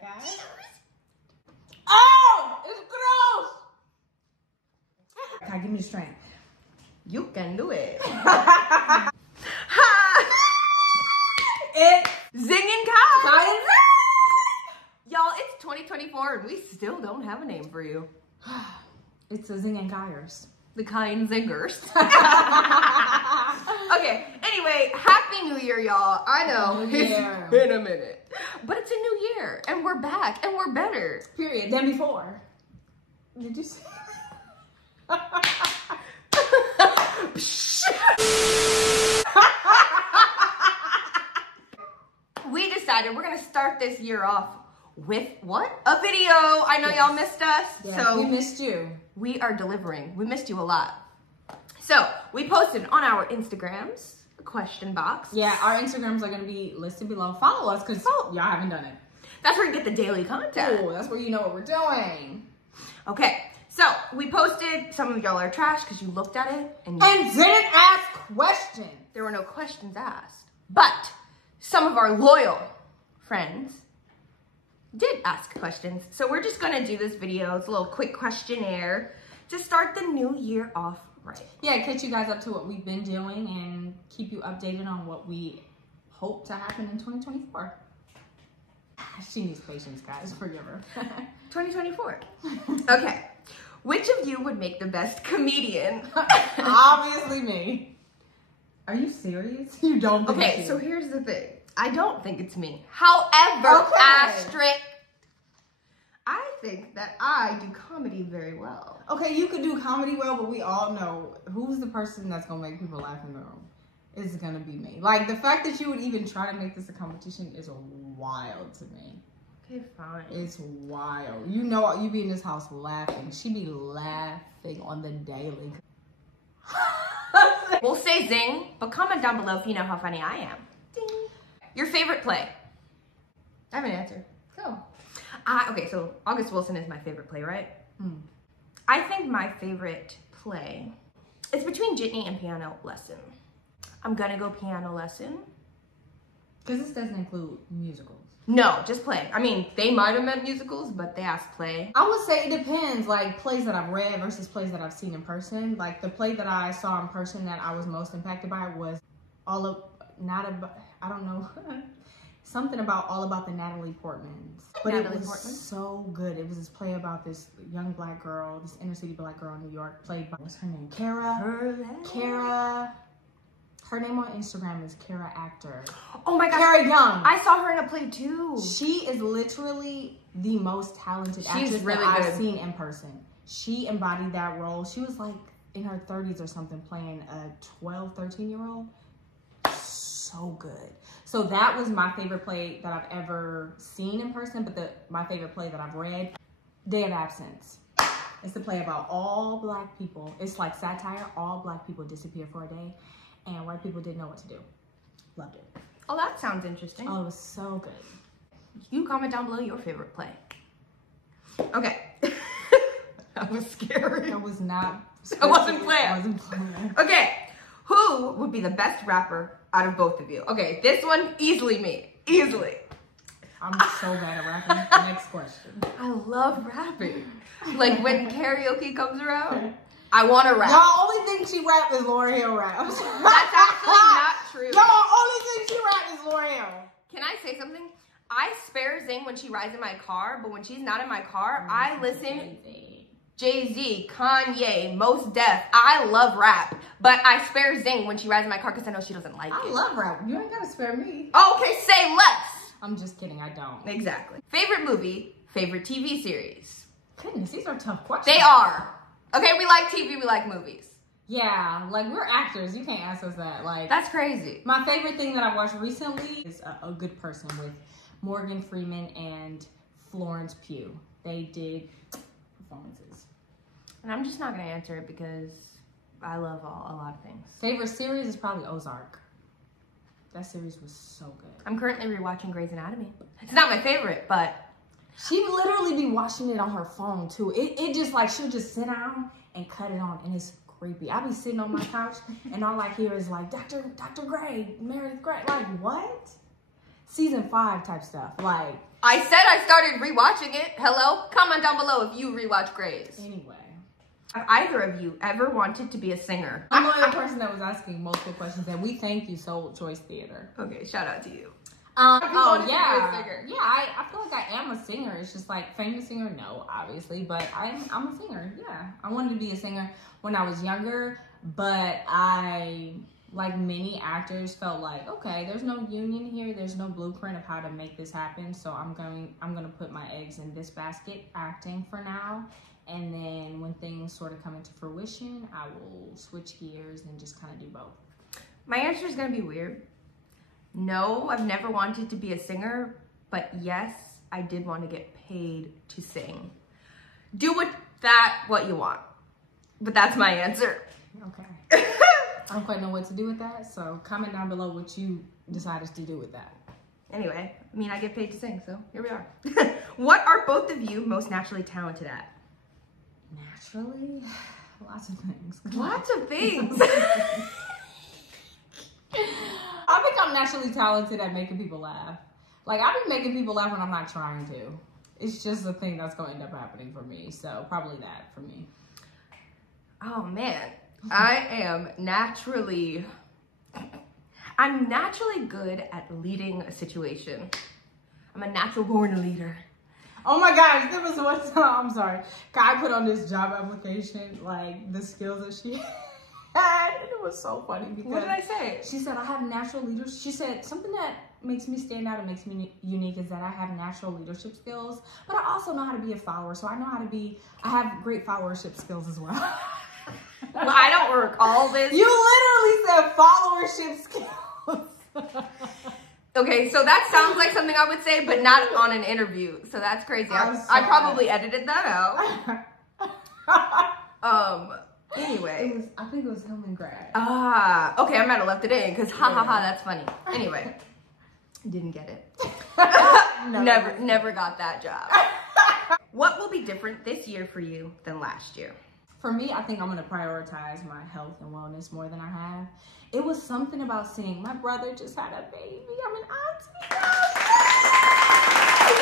Kai. Oh, it's gross. Kai, give me the strength. You can do it. It's Zing and Kai. Kai and Y'all, it's 2024 and we still don't have a name for you. It's the Zing and Kaiers. The Kai and Zingers. Okay, anyway, Happy New Year, y'all. I know it's been a minute, but it's a new year and we're back and we're better. Period. Than before. Did you see? We decided we're gonna start this year off with what? A video. I know y'all missed us. Yes, so we missed you. We are delivering. We missed you a lot. So we posted on our Instagrams a question box. Yeah, our Instagrams are gonna be listed below. Follow us because y'all haven't done it. That's where you get the daily content. Oh, that's where you know what we're doing. Okay, so we posted. Some of y'all are trash because you looked at it and didn't ask questions. there were no questions asked. But some of our loyal friends did ask questions. So we're just gonna do this video. It's a little quick questionnaire to start the new year off right. Yeah, catch you guys up to what we've been doing and keep you updated on what we hope to happen in 2024. She needs patience, guys. Forgive her. 2024. Okay. Which of you would make the best comedian? Obviously me. Are you serious? You don't think Okay, so here's the thing. I don't think it's me. However, asterisk, I think that I do comedy very well. Okay, you could do comedy well, but we all know who's the person that's gonna make people laugh in the room. It's gonna be me. Like, the fact that you would even try to make this a competition is wild to me. Okay, fine. It's wild. You know, you be in this house laughing. She be laughing on the daily. We'll say zing, but comment down below if you know how funny I am. Ding. Your favorite play? I have an answer. Go. Okay, so August Wilson is my favorite play, right? Hmm. I think my favorite play is between Jitney and Piano Lesson. I'm gonna go Piano Lesson. Because this doesn't include musicals. No, just play. I mean, they might have meant musicals, but they asked play. I would say it depends, like plays that I've read versus plays that I've seen in person. Like the play that I saw in person that I was most impacted by was something about All About the Natalie Portmans. But Natalie it was Portman? so good. It was this play about this young black girl, this inner city black girl in New York, played by, what's her name? Kara. Her name on Instagram is Kara Actor. Oh my gosh. Kara Young. I saw her in a play too. She is literally the most talented actress really that good. I've seen in person. She embodied that role. She was like in her 30s or something playing a 12, 13-year-old. So good. So that was my favorite play that I've ever seen in person, but my favorite play that I've read, Day of Absence. It's a play about all black people. It's like satire. All black people disappear for a day, and white people didn't know what to do. Loved it. Oh, that sounds interesting. Oh, it was so good. You comment down below your favorite play. Okay. That was scary. That was not. I wasn't playing. I wasn't playing. Okay. Who would be the best rapper out of both of you? Okay, this one, easily me. Easily. I'm so bad at rapping. Next question. I love rapping. Like when karaoke comes around, I want to rap. Y'all only think she rap is Lauryn Hill raps. That's actually not true. Y'all only think she rap is Lauryn Hill. Can I say something? I spare Zing when she rides in my car, but when she's not in my car, I listen Jay-Z, Kanye, Mos Def. I love rap, but I spare Zing when she rides in my car because I know she doesn't like it. I love rap. You ain't gotta spare me. Okay, say less. I'm just kidding. I don't. Exactly. Favorite movie, favorite TV series. Goodness, these are tough questions. They are. Okay, we like TV, we like movies. Yeah, like we're actors. You can't ask us that. Like That's crazy. my favorite thing that I've watched recently is A Good Person with Morgan Freeman and Florence Pugh. They did performances. And I'm just not gonna answer it because I love a lot of things. Favorite series is probably Ozark. That series was so good. I'm currently rewatching Grey's Anatomy. It's not my favorite, but She literally be watching it on her phone too. It just like, she'll just sit down and cut it on and it's creepy. I be sitting on my couch and all I hear is like, Dr. Gray, Meredith Grey, like what? Season 5 type stuff. Like, I said I started rewatching it. Hello? Comment down below if you rewatch Grey's. Anyway. Have either of you ever wanted to be a singer? I'm the only person that was asking multiple questions, and we thank you, Soul Choice Theater. Okay, shout out to you. Oh yeah, yeah. I feel like I am a singer. It's just like famous singer, no, obviously, but I'm a singer. Yeah, I wanted to be a singer when I was younger, but I, like many actors, felt like, okay, there's no union here. There's no blueprint of how to make this happen. So I'm gonna put my eggs in this basket, acting for now. And then when things sort of come into fruition, I will switch gears and just kind of do both. My answer is gonna be weird. No, I've never wanted to be a singer, but yes, I did want to get paid to sing. Do with that what you want, but that's my answer. Okay. I don't quite know what to do with that, so comment down below what you decided to do with that. Anyway, I mean, I get paid to sing, so here we are. What are both of you most naturally talented at? Naturally? Lots of things. Lots of things. I think I'm naturally talented at making people laugh. Like, I've been making people laugh when I'm not trying to. It's just a thing that's going to end up happening for me. So probably that for me. Oh man, I'm naturally good at leading a situation. I'm a natural born leader. Oh my gosh, there was one time, I'm sorry, Kai put on this job application, like the skills that she had, and it was so funny because What did I say? She said, I have natural leadership. She said, something that makes me stand out and makes me unique is that I have natural leadership skills, but I also know how to be a follower. So I have great followership skills as well. Well, I don't recall this. You literally said followership skills. Okay, so that sounds like something I would say, but not on an interview. So that's crazy. I probably edited that out. Anyway. I think it was him and Greg. Ah, okay, I might have left it in because ha ha ha, that's funny. Anyway, didn't get it. Never got that job. What will be different this year for you than last year? For me, I think I'm gonna prioritize my health and wellness more than I have. It was something about seeing my brother just had a baby. I'm an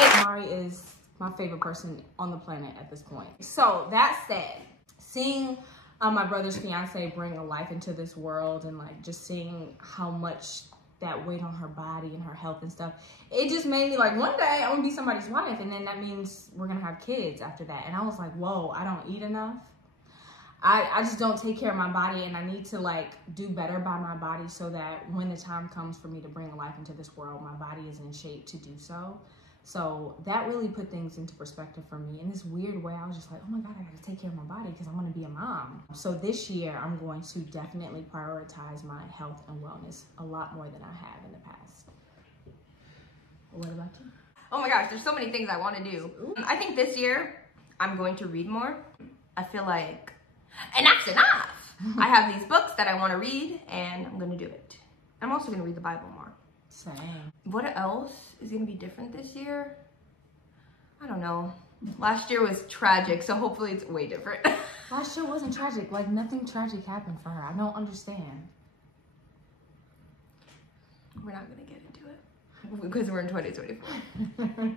auntie. Mari is my favorite person on the planet at this point. So that said, seeing my brother's fiance bring a life into this world and like just seeing how much that weight on her body and her health and stuff, it just made me like, one day I'm gonna be somebody's wife, and then that means we're gonna have kids after that. And I was like, whoa, I don't eat enough. I just don't take care of my body, and I need to like do better by my body so that when the time comes for me to bring a life into this world, my body is in shape to do so. So that really put things into perspective for me. In this weird way, I was just like, oh my God, I gotta take care of my body because I'm gonna be a mom. So this year, I'm going to definitely prioritize my health and wellness a lot more than I have in the past. What about you? Oh my gosh, there's so many things I want to do. I think this year, I'm going to read more. I feel like enough's enough. I have these books that I want to read, and I'm gonna do it. I'm also gonna read the Bible more. Same. What else is gonna be different this year? I don't know. Last year was tragic, so hopefully it's way different. Last year wasn't tragic. Like, nothing tragic happened for her. I don't understand. We're not gonna get into it because we're in 2024.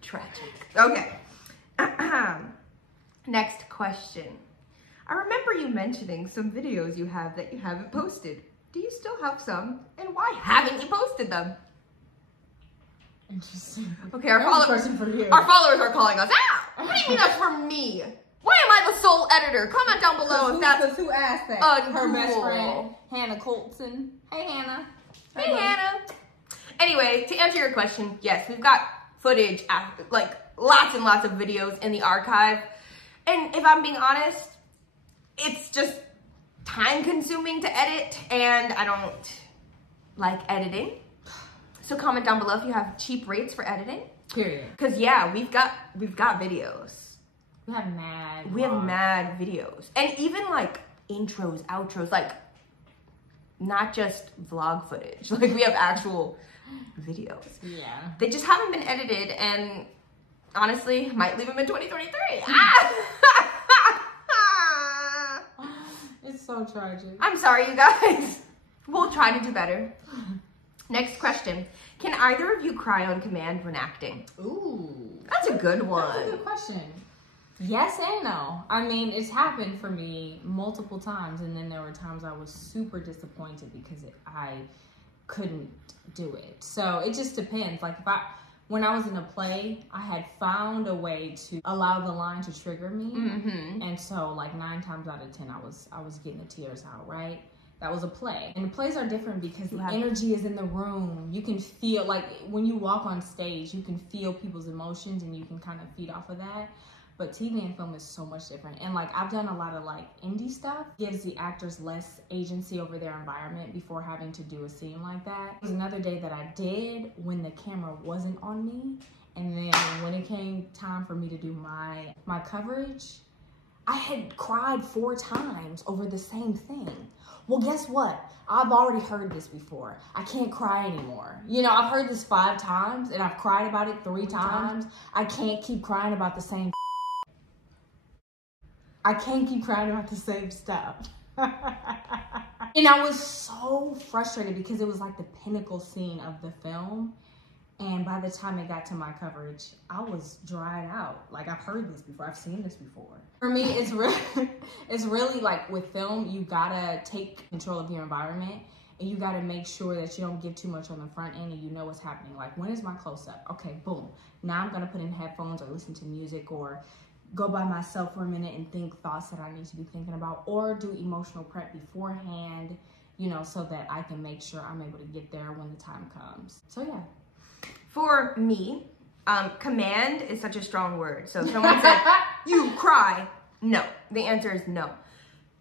Tragic. Okay. Next question. I remember you mentioning some videos you have that you haven't posted. Do you still have some? And why haven't you posted them? Interesting. Okay, our followers are calling us out. What do you mean that's for me? Why am I the sole editor? Comment down below if that's who asked that? uncool. Her best friend, Hannah Colton. Hey, Hannah. Hey, Hannah. Anyway, to answer your question, yes, we've got footage, like lots and lots of videos in the archive. And if I'm being honest, it's just time consuming to edit, and I don't like editing. So comment down below if you have cheap rates for editing. Period. Cause yeah, we've got videos. We have mad. We have mad videos, and even like intros, outros, like not just vlog footage. Like we have actual videos. Yeah. They just haven't been edited, and honestly, might leave them in 2023. It's so tragic. I'm sorry, you guys. We'll try to do better. Next question. Can either of you cry on command when acting? Ooh. That's a good one. That's a good question. Yes and no. I mean, it's happened for me multiple times, and then there were times I was super disappointed because I couldn't do it. So it just depends. Like when I was in a play, I had found a way to allow the line to trigger me, and so like 9 times out of 10, I was getting the tears out. Right. That was a play. And the plays are different because the energy is in the room. You can feel, like, when you walk on stage, you can feel people's emotions and you can kind of feed off of that. But TV and film is so much different. And, like, I've done a lot of, like, indie stuff. Gives the actors less agency over their environment before having to do a scene like that. There was another day that I did when the camera wasn't on me. And then when it came time for me to do my coverage, I had cried 4 times over the same thing. Well, guess what? I've already heard this before. I can't cry anymore. You know, I've heard this 5 times and I've cried about it 3 times. I can't keep crying about the same. I can't keep crying about the same stuff. And I was so frustrated because it was like the pinnacle scene of the film. And by the time it got to my coverage, I was dried out. Like, I've heard this before. I've seen this before. For me, it's really like with film, you gotta take control of your environment and you gotta make sure that you don't give too much on the front end and you know what's happening. Like, when is my close-up? Okay, boom. Now I'm gonna put in headphones or listen to music or go by myself for a minute and think thoughts that I need to be thinking about, or do emotional prep beforehand, you know, so that I can make sure I'm able to get there when the time comes. So yeah. For me, command is such a strong word. So if someone said, you cry, no. The answer is no.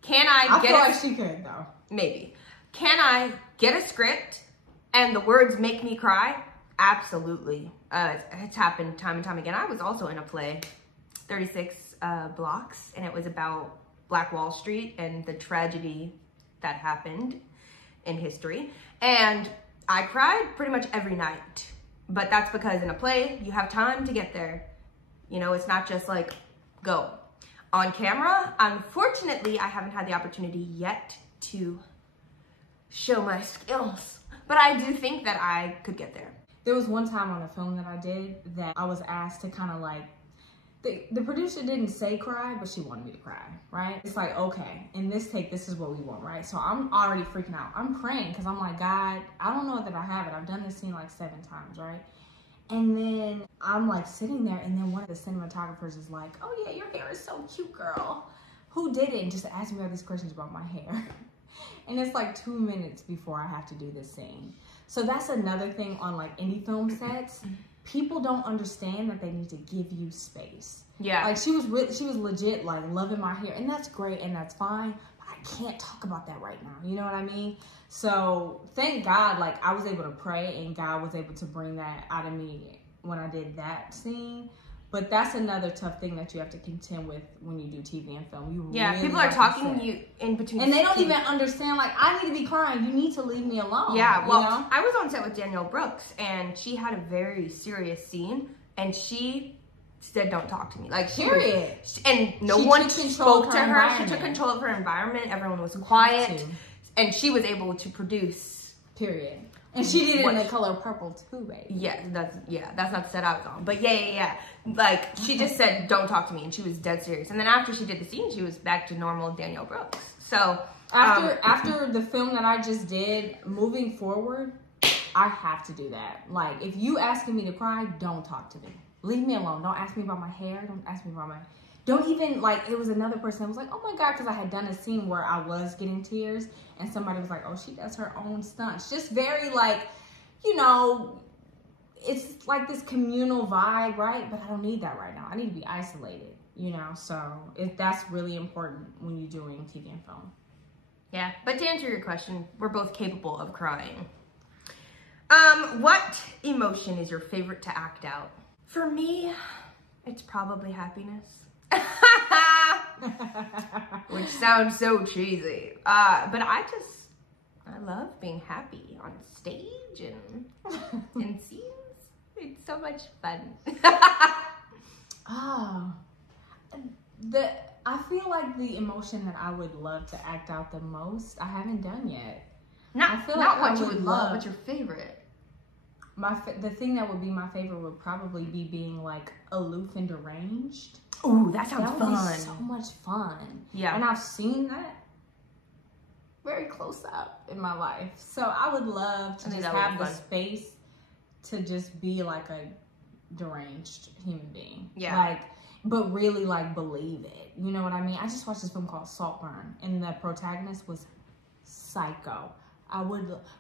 Can I get feel like she could, though. Maybe. Can I get a script and the words make me cry? Absolutely. It's happened time and time again. I was also in a play, 36 Blocks, and it was about Black Wall Street and the tragedy that happened in history. And I cried pretty much every night. But that's because in a play, you have time to get there. You know, it's not just like, go. On camera, unfortunately, I haven't had the opportunity yet to show my skills. But I do think that I could get there. There was one time on a film that I did that I was asked to kind of like, the producer didn't say cry, but she wanted me to cry, right? It's like, okay, in this take, this is what we want, right? So I'm already freaking out. I'm praying because I'm like, God, I don't know that I have it. I've done this scene like 7 times, right? And then I'm like sitting there, and then one of the cinematographers is like, oh yeah, your hair is so cute, girl. Who did it? And just asked me all these questions about my hair. And it's like 2 minutes before I have to do this scene. So that's another thing on like indie film sets. People don't understand that they need to give you space. Yeah. Like she was legit like loving my hair, and that's great and that's fine, but I can't talk about that right now. You know what I mean? So thank God, like I was able to pray and God was able to bring that out of me when I did that scene. But that's another tough thing that you have to contend with when you do TV and film. You really people are talking to you in between. And they don't even understand, like, I need to be crying. You need to leave me alone. Yeah, well, you know? I was on set with Danielle Brooks, and she had a very serious scene, and she said, don't talk to me. Like, Period. And no one spoke to her. She took control of her environment. Everyone was quiet. And she was able to produce. Period. And she did it in the color purple too, babe. Yeah, that's not the set I was on. But yeah. Like, she just said, don't talk to me. And she was dead serious. And then after she did the scene, she was back to normal Danielle Brooks. So, after the film that I just did, moving forward, I have to do that. Like, if you asking me to cry, don't talk to me. Leave me alone. Don't ask me about my hair. Don't ask me about my... Don't even, like, it was another person that was like, oh my God, because I had done a scene where I was getting tears, and somebody was like, oh, she does her own stunts. Just very, like, you know, it's like this communal vibe, right? But I don't need that right now. I need to be isolated, you know? So that's really important when you're doing TV and film. Yeah, but to answer your question, we're both capable of crying. What emotion is your favorite to act out? For me, it's probably happiness. Which sounds so cheesy. But I love being happy on stage and in scenes. It's so much fun. I feel like the emotion that I would love to act out the most, I haven't done yet. Not what you would love, but your favorite. the thing that would be my favorite would probably be being like aloof and deranged. Ooh, that sounds That would be so much fun. Yeah. And I've seen that very close up in my life. So I would love to just have the space to just be like a deranged human being. Yeah. Like, but really like believe it. You know what I mean? I just watched this film called Saltburn, and the protagonist was psycho.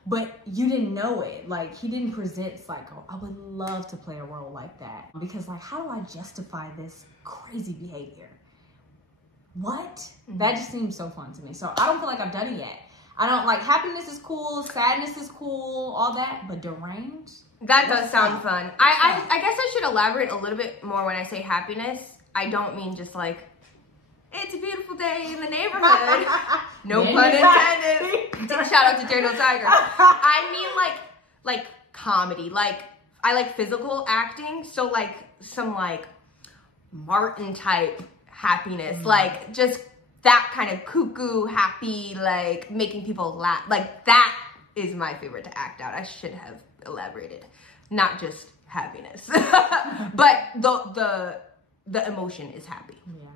But you didn't know it. Like, he didn't present psycho. I would love to play a role like that. Because, like, how do I justify this crazy behavior? What? Mm-hmm. That just seems so fun to me. So I don't feel like I've done it yet. I don't, like, happiness is cool, sadness is cool, all that, but deranged? That does sound fun. I guess I should elaborate a little bit more when I say happiness. I don't mean just like, it's a beautiful day in the neighborhood. No pun intended. Shout out to Daniel Tiger. I mean like comedy. Like, I like physical acting. So like some like Martin type happiness. Mm-hmm. Like just that kind of cuckoo, happy, like making people laugh. Like that is my favorite to act out. I should have elaborated. Not just happiness. But the emotion is happy. Yeah.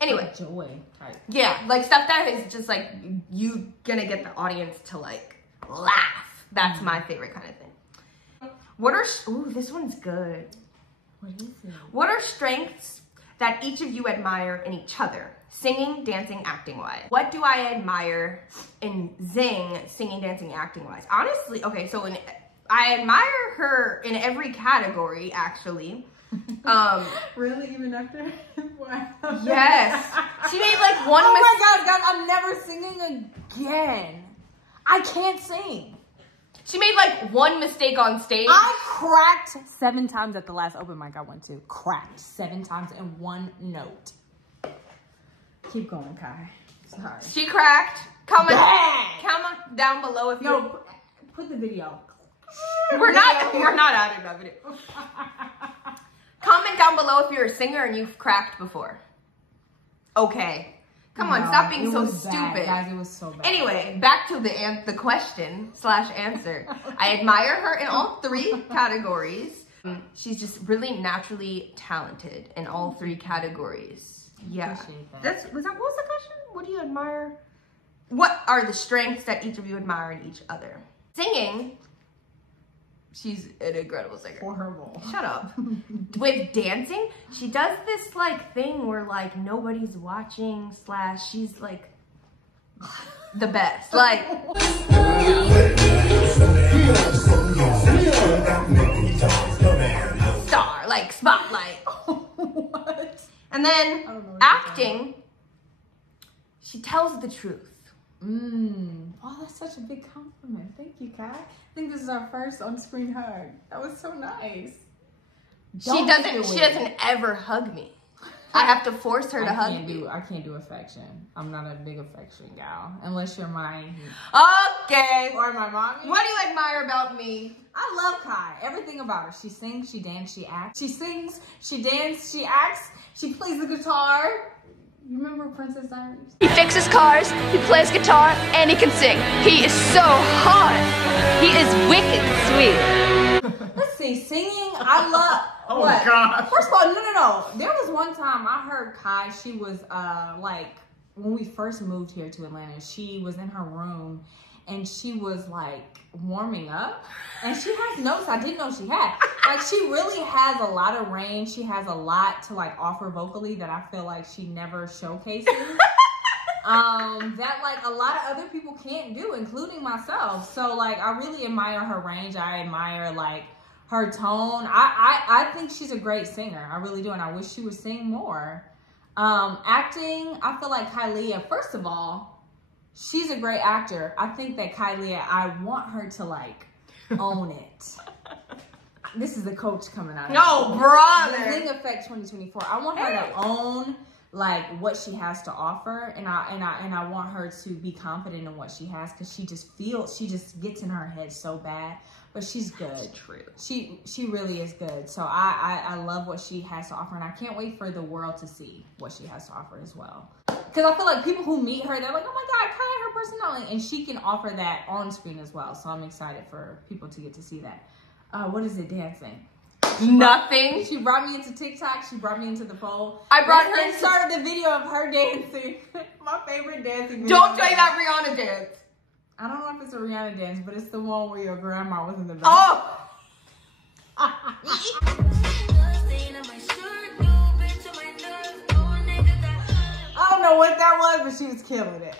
Anyway, joy type. Yeah, like stuff that is just like you gonna get the audience to like laugh. That's my favorite kind of thing. What are this one's good. What is it? What are strengths that each of you admire in each other? Singing, dancing, acting wise. What do I admire in Zing, singing, dancing, acting wise? Honestly, okay, so I admire her in every category actually. Really? Even after? Wow. Yes. She made like one Oh my God, guys, I'm never singing again. I can't sing. She made like one mistake on stage. I cracked 7 times at the last open mic I went to. Cracked 7 times in one note. Keep going, Kai. Sorry. She cracked. Comment down below if you put the video. We're not adding that video. Comment down below if you're a singer and you've cracked before. Okay. Come on, stop being so stupid. Guys, it was so bad. Anyway, back to the question / answer. I admire her in all 3 categories. She's just really naturally talented in all 3 categories. Yeah. What was the question? What do you admire? What are the strengths that each of you admire in each other? Singing. She's an incredible singer. Horrible. Shut up. With dancing, she does this like thing where like nobody's watching / she's like the best. Like star, like spotlight. What? And then acting, she tells the truth. Oh, that's such a big compliment. Thank you, Kai. I think this is our first on-screen hug. That was so nice. She doesn't ever hug me. I have to force her to hug me. I can't do affection. I'm not a big affection gal. Unless you're my... Okay. Or my mommy. What do you admire about me? I love Kai. Everything about her. She sings, she dances, she acts. She sings, she dances, she acts. She plays the guitar. You remember Princess Diaries? He fixes cars, he plays guitar, and he can sing. He is so hot. He is wicked sweet. Let's see, singing, I love... Oh, what? God. First of all, no. There was one time I heard Kai, she was like, when we first moved here to Atlanta, she was in her room and she was like warming up. And she has notes I didn't know she had. Like, she really has a lot of range. She has a lot to like offer vocally that I feel like she never showcases. That like a lot of other people can't do, including myself. So like, I really admire her range. I admire like her tone. I think she's a great singer. I really do. And I wish she would sing more. Acting, I feel like Kylia, first of all, she's a great actor. I think that Kylia, I want her to like own it. This is the coach coming out. No, brother. The Zing Effect 2024. I want her to own like what she has to offer, and I want her to be confident in what she has, because she just gets in her head so bad. But she's good. That's true. She really is good. So I love what she has to offer, and I can't wait for the world to see what she has to offer as well. Because I feel like people who meet her, they're like, oh my God, Kai, her personality, and she can offer that on screen as well. So I'm excited for people to get to see that. what is it, dancing? Nothing. She brought me into TikTok. She brought me into the pole. I brought her and started the video of her dancing. My favorite dancing video. Don't tell you that Rihanna dance. I don't know if it's a Rihanna dance, but it's the one where your grandma was in the back. Oh! I don't know what that was, but she was killing it.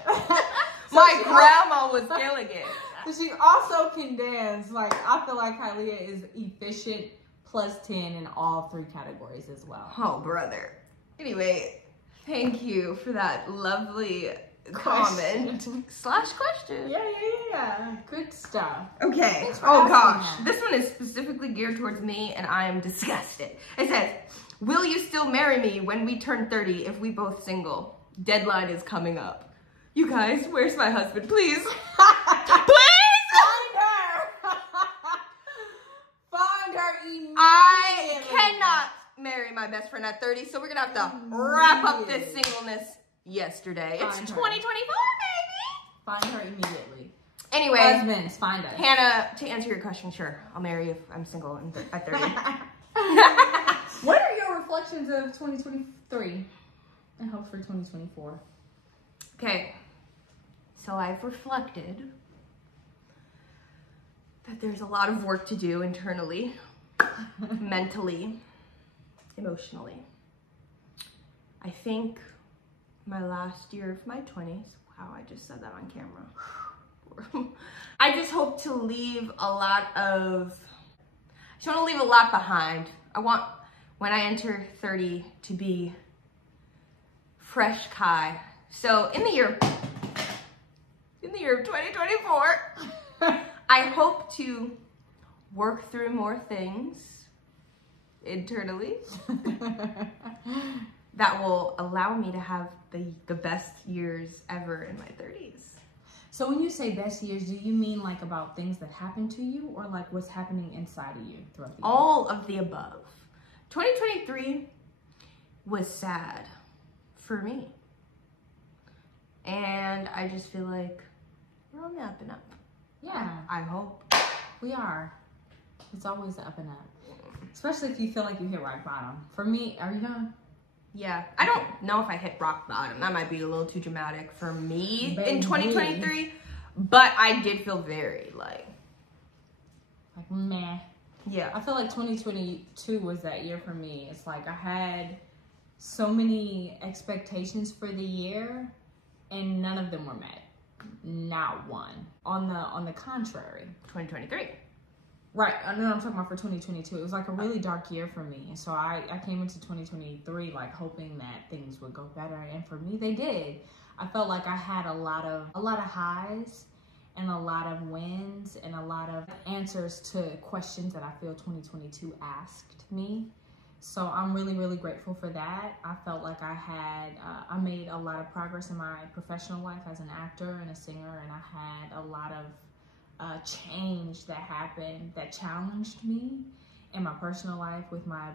My grandma was killing it. So she also can dance. Like, I feel like Kylia is efficient +10 in all 3 categories as well. Oh, brother. Anyway, thank you for that lovely comment / question. Yeah. Good stuff. Okay. Thanks for Oh asking gosh. that. This one is specifically geared towards me and I am disgusted. It says, will you still marry me when we turn 30 if we both single? Deadline is coming up. You guys, where's my husband? Please. Please! Find her! Find her immediately. I cannot marry my best friend at 30, so we're gonna have to wrap up this singleness yesterday. It's Find her. 2024, baby. Find her immediately. Anyway, Husbands, find us. Hannah, to answer your question, sure, I'll marry you if I'm single at 30. What are your reflections of 2023 and hopes for 2024? Okay, so I've reflected that there's a lot of work to do internally, mentally, emotionally. I think my last year of my 20s, wow, I just said that on camera. I just hope to leave a lot behind. I want, when I enter 30, to be fresh Kai. So in the year of 2024, I hope to work through more things internally that will allow me to have the best years ever in my 30s. So when you say best years, do you mean like about things that happened to you or like what's happening inside of you throughout the year? All of the above. 2023 was sad for me. And I just feel like we're on the up and up. Yeah, I hope. we are. It's always the up and up. Especially if you feel like you hit rock bottom. For me, are you done? Yeah, I don't know if I hit rock bottom. That might be a little too dramatic for me Baby. in 2023. But I did feel very like meh. Yeah. I feel like 2022 was that year for me. It's like I had so many expectations for the year and none of them were met. Not one. On the contrary. 2023. Right, I know I'm talking about for 2022. It was like a really dark year for me. And so I came into 2023 like hoping that things would go better. And for me, they did. I felt like I had a lot of highs and a lot of wins and a lot of answers to questions that I feel 2022 asked me. So I'm really, really grateful for that. I felt like I made a lot of progress in my professional life as an actor and a singer, and I had a lot of change that happened that challenged me in my personal life with my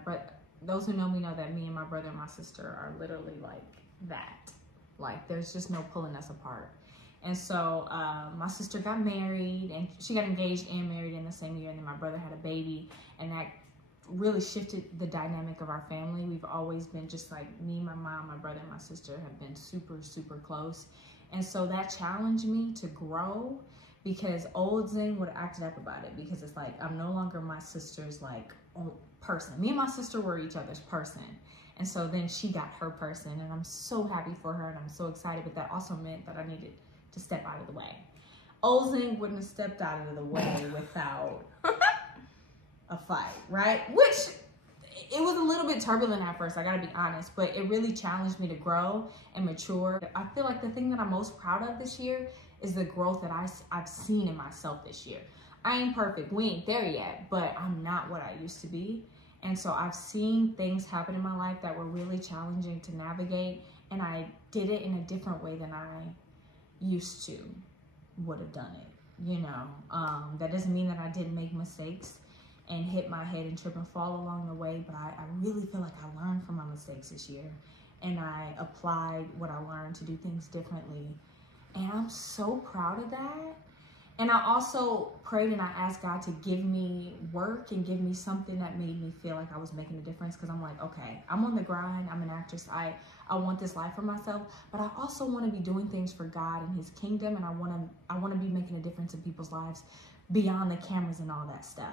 those who know me know that me and my brother and my sister are literally like that. Like there's just no pulling us apart. And so my sister got married and she got engaged and married in the same year, and then my brother had a baby, and that really shifted the dynamic of our family. We've always been just like me, my mom, my brother, and my sister have been super, super close. And so that challenged me to grow, because old Zing would have acted up about it, because it's like I'm no longer my sister's like person. Me and my sister were each other's person. And so then she got her person, and I'm so happy for her and I'm so excited, but that also meant that I needed to step out of the way. Old Zing wouldn't have stepped out of the way without a fight, right? Which it was a little bit turbulent at first, I gotta be honest, but it really challenged me to grow and mature. I feel like the thing that I'm most proud of this year is the growth that I've seen in myself this year. I ain't perfect, we ain't there yet, but I'm not what I used to be. And so I've seen things happen in my life that were really challenging to navigate, and I did it in a different way than I used to would have done it, you know. That doesn't mean that I didn't make mistakes and hit my head and trip and fall along the way, but I really feel like I learned from my mistakes this year, and I applied what I learned to do things differently. And I'm so proud of that. And I also prayed and I asked God to give me work and give me something that made me feel like I was making a difference. Because I'm like, okay, I'm on the grind. I'm an actress. I want this life for myself. But I also want to be doing things for God and his kingdom. And I want to be making a difference in people's lives beyond the cameras and all that stuff.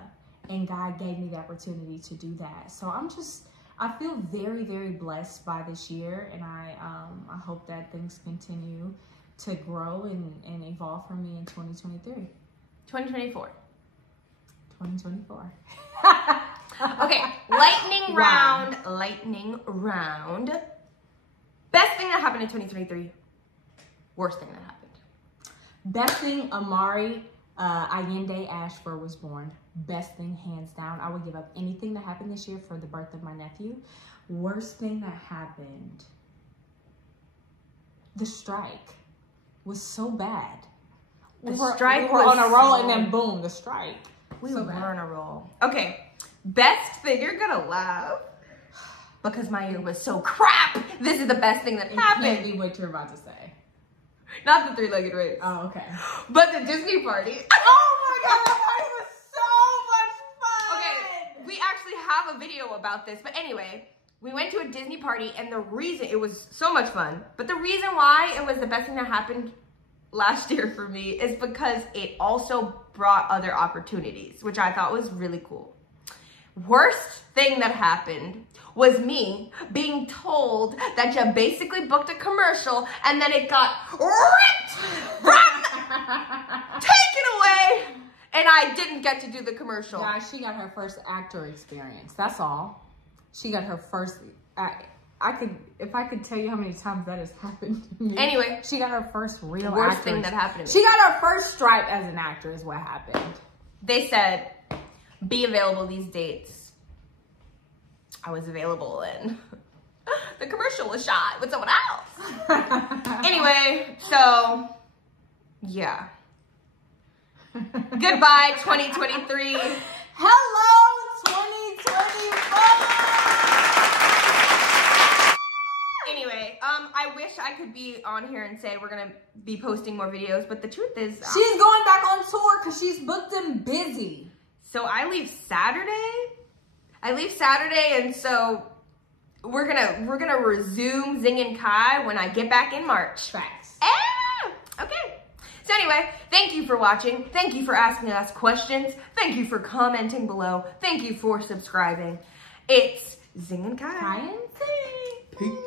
And God gave me the opportunity to do that. So I feel very, very blessed by this year. And I hope that things continue to grow and evolve for me in 2023. 2024. 2024. Okay, lightning round. Lightning round. Best thing that happened in 2023. Worst thing that happened. Best thing, Amari Allende Ashford was born. Best thing, hands down. I would give up anything that happened this year for the birth of my nephew. Worst thing that happened. The strike was so bad. The strike was was on a roll, so- and then boom, the strike. We were on a roll. Okay, best thing, you're gonna laugh. Because my year was so crap. This is the best thing that It happened. can't be what you're about to say. Not the three-legged race. Oh, okay. But the Disney party. Oh my God, that party was so much fun. Okay, we actually have a video about this. But anyway, we went to a Disney party, and the reason, it was so much fun. But the reason why it was the best thing that happened last year for me is because it also brought other opportunities, which I thought was really cool. Worst thing that happened was me being told that you basically booked a commercial and then it got taken away and I didn't get to do the commercial. Guys, she got her first actor experience. That's all. She got her first. If I could tell you how many times that has happened to me. Anyway, she got her first real worst actor thing that happened to She me. got her first stripe as an actor is what happened. They said, be available these dates. I was available and the commercial was shot with someone else. Anyway, so yeah. Goodbye, 2023. Hello, 2024. Anyway, I wish I could be on here and say we're gonna be posting more videos, but the truth is, She's going back on tour because she's booked and busy. so I leave Saturday. And so we're gonna resume Zing and Kai when I get back in March. Facts. Okay. So anyway, thank you for watching. Thank you for asking us questions. Thank you for commenting below. Thank you for subscribing. It's Zing and Kai. Kai and Zing. Peace.